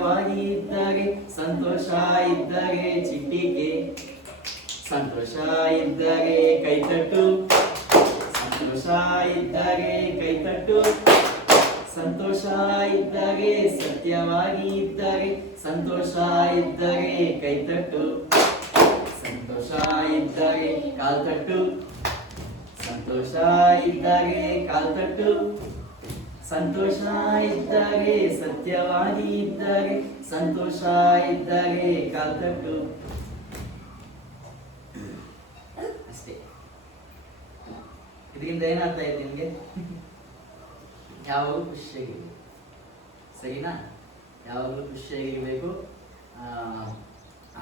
ಸತ್ಯವಾಗಿ ಇದ್ದರೆ ಸಂತೋಷ ಇದ್ದರೆ ಚಿಟ್ಟಿಕೆ, ಸಂತೋಷ ಇದ್ದರೆ ಕೈತಟ್ಟು, ಸಂತೋಷ ಇದ್ದರೆ ಕೈತಟ್ಟು, ಸಂತೋಷ ಇದ್ದರೆ ಸತ್ಯವಾಗಿ ಇದ್ದರೆ ಸಂತೋಷ ಇದ್ದರೆ ಕೈತಟ್ಟು, ಸಂತೋಷ ಇದ್ದರೆ ಕಾಲ್ತಟ್ಟು, ಸಂತೋಷ ಇದ್ದರೆ ಕಾಲ್ತಟ್ಟು, ಸಂತೋಷ ಇದ್ದರೆ ಸತ್ಯವಾಗಿ ಇದ್ದರೆ ಸಂತೋಷ ಇದ್ದರೆ ಕಾಲ್ತಟ್ಟು. ಅಷ್ಟೇ. ಇದರಿಂದ ಏನಾಗ್ತಾ ಇದೆ ನಿಮ್ಗೆ? ಯಾವಾಗಲೂ ಖುಷಿಯಾಗಿರ್ಬೇಕು, ಸರಿನಾ? ಯಾವಾಗಲೂ ಖುಷಿಯಾಗಿರ್ಬೇಕು,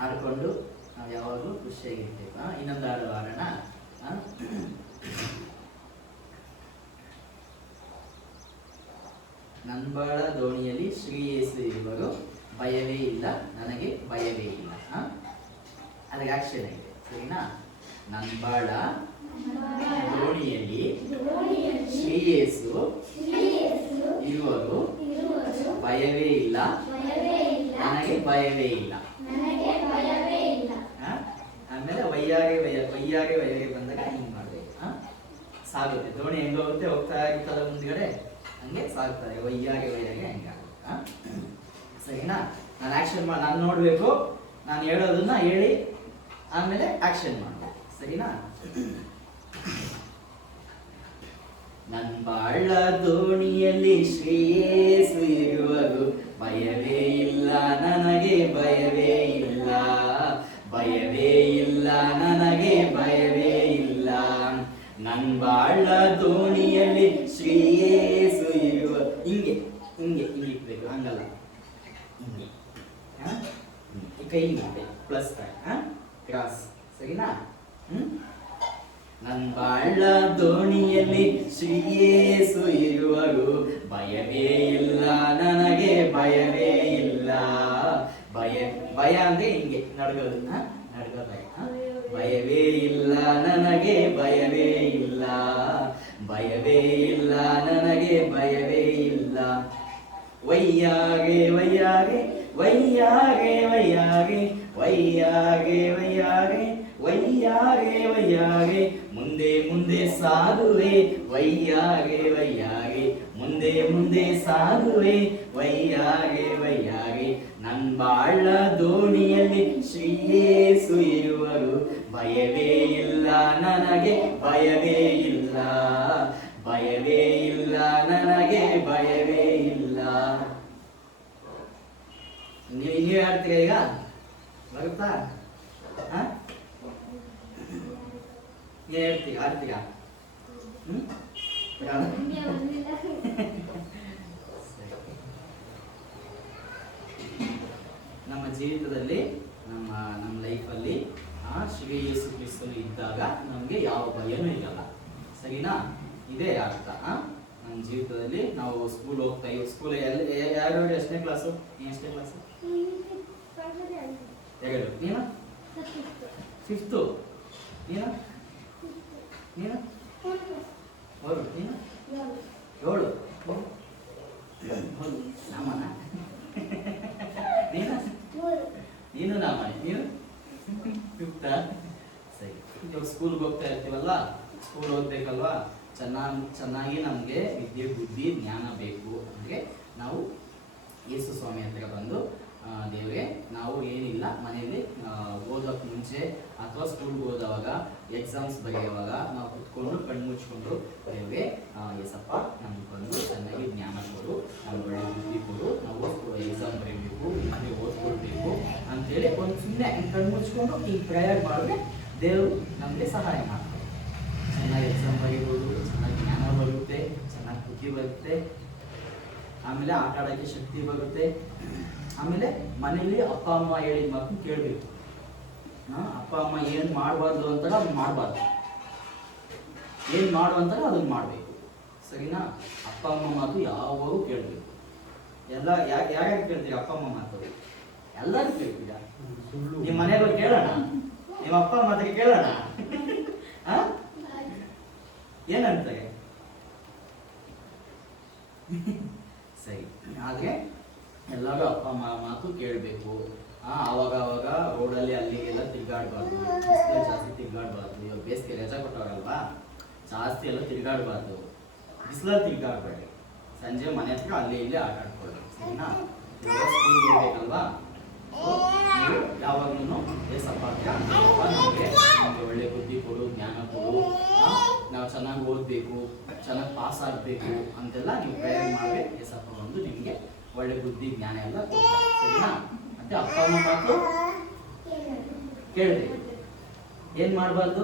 ಆಡ್ಕೊಂಡು ನಾವು ಯಾವಾಗಲೂ ಖುಷಿಯಾಗಿರ್ಬೇಕು. ಇನ್ನೊಂದು ಹಾಡು ಆಡೋಣ. ನಂಬಾಳ ದೋಣಿಯಲ್ಲಿ ಶ್ರೀ ಯೇಸು ಇರುವರು, ಭಯವೇ ಇಲ್ಲ ನನಗೆ ಭಯವೇ ಇಲ್ಲ. ಅದಕ್ಕೆ ಆಕ್ಷನ್ ಆಗಿದೆ, ಸರಿನಾ? ನಂಬಾಳ ದೋಣಿಯಲ್ಲಿ ಶ್ರೀ ಯೇಸು ಇರುವರು, ಭಯವೇ ಇಲ್ಲ ನನಗೆ ಭಯವೇ ಇಲ್ಲ. ಆಮೇಲೆ ವಯ್ಯಾಗೆ ವಯ್ಯಾಗೆ ಬಂದಾಗ ಹಿಂಗ್ ಮಾಡ್ಬೇಕು. ಸಾಗುತ್ತೆ, ದೋಣಿ ಹೆಂಗ ಹೋಗುತ್ತೆ, ಹೋಗ್ತಾ ಇರ್ತದ ಮುಂದ್ಗಡೆ, ಹಂಗೆ ಸಾಗ್ತಾರೆ. ವಯ್ಯಾಗೆ ಹಂಗ. ಸರಿನಾ? ನಾನು ಆಕ್ಷನ್ ಮಾಡಿ, ನಾನು ನೋಡ್ಬೇಕು, ನಾನು ಹೇಳೋದನ್ನ ಹೇಳಿ ಆಮೇಲೆ ಆಕ್ಷನ್ ಮಾಡ್ಬೇಕು, ಸರಿನಾ? ನಂಬಾಳ ದೋಣಿಯಲ್ಲಿ ಶ್ರೀ ಯೇಸು ಇರುವರು, ಭಯವೇ ಇಲ್ಲ ನನಗೆ ಭಯವೇ ಇಲ್ಲ, ಭಯವೇ ಇಲ್ಲ ನನಗೆ ಭಯವೇ ಇಲ್ಲ. ನಂಬಾಳ ದೋಣಿಯಲ್ಲಿ ಶ್ರೀ ಯೇಸು ಇರುವ, ಹಿಂಗೆ ಹಿಂಗೆ ಹಿಂಗೆ ಇಟ್ಬೇಕು, ಹಂಗಲ್ಲ, ಹಿಂಗೆ ಕೈ ಹಿಂಗೆ ಪ್ಲಸ್ ಕ್ರಾಸ್, ಸರಿನಾ? ನಂಬಾಳ ದೋಣಿಯಲ್ಲಿ ಶ್ರೀ ಯೇಸು ಇರುವರು, ಭಯವೇ ಇಲ್ಲ ನನಗೆ ಭಯವೇ ಇಲ್ಲ. ಭಯ ಅಂದ್ರೆ ಹಿಂಗೆ ನಡ್ಗೋದು, ನಡ್ಗೋದಾಗ ಭಯವೇ ಇಲ್ಲ ನನಗೆ ಭಯವೇ ಇಲ್ಲ, ಭಯವೇ ಇಲ್ಲ ನನಗೆ ಭಯವೇ ಇಲ್ಲ. ವಯ್ಯಾಗೆ ವಯ್ಯಾಗೆ ವಯ್ಯಾಗೆ ವಯ್ಯಾಗೆ ವಯ್ಯಾಗೆ ವಯ್ಯಾಗೆ ವಯ್ಯಾಗೆ ವಯ್ಯಾಗೆ ಮುಂದೆ ಮುಂದೆ ಸಾಗುವೆ, ವಯ್ಯಾಗೆ ವಯ್ಯಾಗೆ ಮುಂದೆ ಮುಂದೆ ಸಾಗುವೆ, ವಯ್ಯಾಗೆ ವಯ್ಯಾಗೆ. ನಂಬಾಳ ದೋಣಿಯಲ್ಲಿ ಶ್ರೀ ಯೇಸು ಇರುವರು, ಭಯವೇ ಇಲ್ಲ ನನಗೆ ಭಯವೇ ಇಲ್ಲ, ಭಯವೇ ಇಲ್ಲ ನನಗೆ ಭಯವೇ ಇಲ್ಲ. ನೀವು ಹೇಳ್ತೀರಾ ಈಗ? ಬರುತ್ತಾ? ಹೇಳ್ತೀರಾ? ಆಡ್ತೀರಾ? ನಮ್ಮ ಜೀವಿತದಲ್ಲಿ, ನಮ್ಮ ಲೈಫಲ್ಲಿ ಶ್ರೀ ಯೇಸು ಕ್ರಿಸ್ತನು ಇದ್ದಾಗ ನಮಗೆ ಯಾವ ಭಯನೂ ಇರಲ್ಲ, ಸರಿನಾ? ಇದೇ ಅರ್ಥ. ನಮ್ಮ ಜೀವಿತದಲ್ಲಿ ನಾವು ಸ್ಕೂಲ್ ಹೋಗ್ತಾ ಇದ್ದೀವಿ, ಸ್ಕೂಲ್ ಯಾರು ಎಷ್ಟನೇ ಕ್ಲಾಸು? ಎಷ್ಟನೇ ಕ್ಲಾಸು? 2. ನೀನು 5th. ನೀನು ನೀನು 3. ನೀನು 7. ನಾಮನ ನೀನು ನಾಮನೆ, ನೀನು 5th. ಸರಿ, ಇವಾಗ ಸ್ಕೂಲ್ಗೆ ಹೋಗ್ತಾ ಇರ್ತೀವಲ್ಲ, ಸ್ಕೂಲ್ ಓದ್ಬೇಕಲ್ವಾ, ಚೆನ್ನಾಗಿ ನಮಗೆ ವಿದ್ಯೆ ಬುದ್ಧಿ ಜ್ಞಾನ ಬೇಕು ಅಂದರೆ ನಾವು ಯೇಸು ಸ್ವಾಮಿ ಹತ್ರ ಬಂದು, ದೇವರೇ ನಾವು ಏನಿಲ್ಲ ಮನೆಯಲ್ಲಿ ಓದೋಕ್ಕೆ ಮುಂಚೆ ಅಥವಾ ಸ್ಕೂಲ್ಗೆ ಹೋದವಾಗ ಎಕ್ಸಾಮ್ಸ್ ಬರೆಯುವಾಗ ನಾವು ಕುತ್ಕೊಂಡು ಕಣ್ಣು ಮುಚ್ಕೊಂಡು, ದೇವರೇ ಯೇಸಪ್ಪ ನಮ್ಗೆ ಬಂದು ಚೆನ್ನಾಗಿ ಜ್ಞಾನ ಕೊಡು, ನಮ್ಗೆ ಒಳ್ಳೆ ಬುದ್ಧಿ ಕೊಡು, ನಾವು ಎಕ್ಸಾಮ್ ಬರೀಬೇಕು, ಮನೆ ಓದ್ಕೊಳ್ಬೇಕು ಅಂತೇಳಿ ಒಂದು ಸುಮ್ಮನೆ ಕಣ್ಣು ಮುಚ್ಕೊಂಡು ಈ ಪ್ರೇಯರ್ ಮಾಡಿದ್ರೆ ದೇವರು ನಮಗೆ ಸಹಾಯ ಮಾಡ್ತಾರೆ. ಚೆನ್ನಾಗಿ ಎಕ್ಸಾಮ್ ಬರೀಬೋದು, ಚೆನ್ನಾಗಿ ಜ್ಞಾನ ಬರುತ್ತೆ, ಚೆನ್ನಾಗಿ ಬುದ್ಧಿ ಬರುತ್ತೆ, ಆಮೇಲೆ ಆಟ ಆಡೋಕ್ಕೆ ಶಕ್ತಿ ಬರುತ್ತೆ. ಆಮೇಲೆ ಮನೇಲಿ ಅಪ್ಪ ಅಮ್ಮ ಹೇಳಿದ ಮಾತು ಕೇಳಬೇಕು. ಅಪ್ಪ ಅಮ್ಮ ಏನು ಮಾಡಬಾರ್ದು ಅಂತಾರ ಅದನ್ನ ಮಾಡಬಾರ್ದು, ಏನು ಮಾಡು ಅಂತಾರ ಅದನ್ನ ಮಾಡಬೇಕು, ಸರಿನಾ? ಅಪ್ಪ ಅಮ್ಮ ಮಾತು ಯಾವಾಗೂ ಕೇಳಬೇಕು. ಎಲ್ಲ ಯಾರ್ಯಾರು ಕೇಳ್ತೀರಿ ಅಪ್ಪ ಅಮ್ಮ ಮಾತು? ಎಲ್ಲರೂ ಕೇಳ್ತೀರಾ? ನಿಮ್ಮ ಮನೆಯವ್ರು ಕೇಳೋಣ, ನಿಮ್ಮ ಅಪ್ಪ ಅಮ್ಮ ಮಾತಿಗೆ ಕೇಳೋಣ, ಏನಂತಾರೆ? ಸರಿ, ಆದರೆ ಎಲ್ಲರೂ ಅಪ್ಪ ಅಮ್ಮ ಮಾತು ಕೇಳಬೇಕು. ಆವಾಗ ಆವಾಗ ರೋಡಲ್ಲಿ ಅಲ್ಲಿಗೆಲ್ಲ ತಿರ್ಗಾಡಬಾರ್ದು, ಬಿಸಿಲು ಜಾಸ್ತಿ ತಿರ್ಗಾಡಬಾರ್ದು. ಇವಾಗ ಬೇಸಿಗೆ ರಜಾ ಕೊಟ್ಟವ್ರಲ್ವಾ, ಜಾಸ್ತಿ ಎಲ್ಲ ತಿರ್ಗಾಡಬಾರ್ದು, ಬಿಸಿಲಲ್ಲಿ ತಿರ್ಗಾಡಬೇಡಿ. ಸಂಜೆ ಮನೆ ಹತ್ರ ಅಲ್ಲಿ ಇಲ್ಲಿ ಆಟ ಆಡ್ಕೊಳ್ಳಿ, ಸರಿನಾ? ಇವಾಗ ಸ್ಕೂಲ್ಗೆ ಹೋಗ್ಬೇಕಲ್ವಾ, ನೀವು ಯಾವಾಗ್ಲೂ ಏಸಪ್ಪ ಹತ್ರ ನಮಗೆ ಒಳ್ಳೆ ಬುದ್ಧಿ ಕೊಡು, ಜ್ಞಾನ ಕೊಡು, ನಾವು ಚೆನ್ನಾಗಿ ಓದಬೇಕು, ಚೆನ್ನಾಗಿ ಪಾಸ್ ಆಗಬೇಕು ಅಂತೆಲ್ಲ ನೀವು ಪ್ರೇಯರ್ ಮಾಡಿ ಏಸಪ್ಪ ಬಂದು ನಿಮಗೆ ಒಳ್ಳೆ ಬುದ್ಧಿ ಜ್ಞಾನ ಎಲ್ಲ ಕೊಡ್ತಾರೆ, ಸರಿನಾ? ಮತ್ತೆ ಅಪ್ಪ ಅಮ್ಮ ಮಾತು ಕೇಳಬೇಕು. ಏನ್ ಮಾಡಬಾರ್ದು?